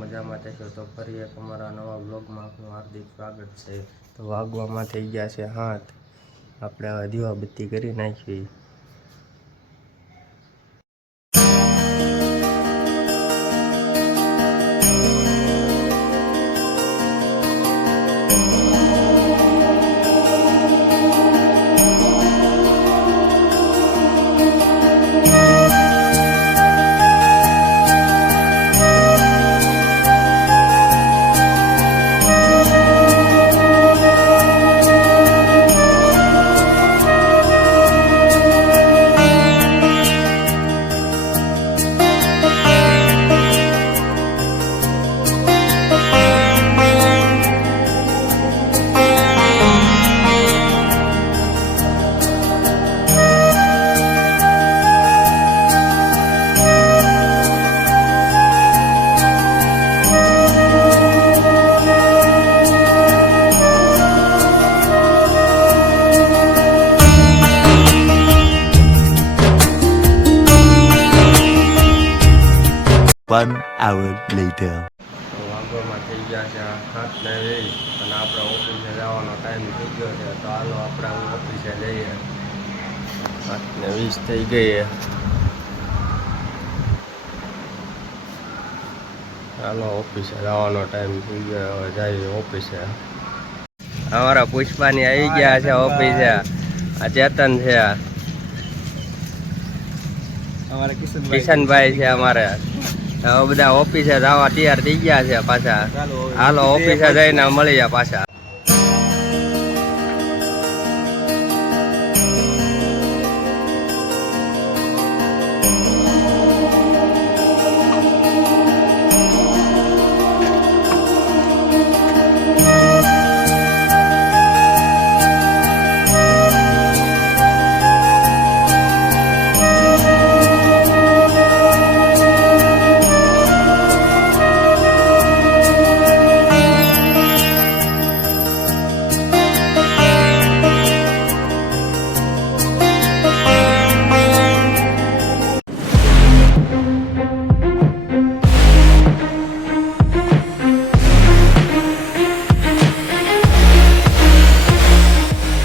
મજામાં થશો તો ફરી એક અમારા નવા બ્લોગમાં આપનું હાર્દિક સ્વાગત છે। તો વાગવામાં થઈ ગયા છે 7, આપણે હવે દીવાબત્તી કરી નાખી। One hour later. વાગવામાં થઈ ગયા છે 7:20 અને આપણે ઓફિસે જવાનો ટાઈમ થઈ ગયો છે। તો હાલો આપણે ઓફિસે જઈએ। 7:20 થઈ ગઈ। હાલો ઓફિસે જવાનો ટાઈમ થઈ ગયો, હવે જઈએ ઓફિસે। અમારા પુષ્પાની આવી ગયા છે ઓફિસે। આ ચેતન છે, કિશનભાઈ છે અમારે। હવે બધા ઓફિસે જવા તૈયાર થઈ ગયા છે પાછા। હાલો ઓફિસે જઈને મળીએ પાછા।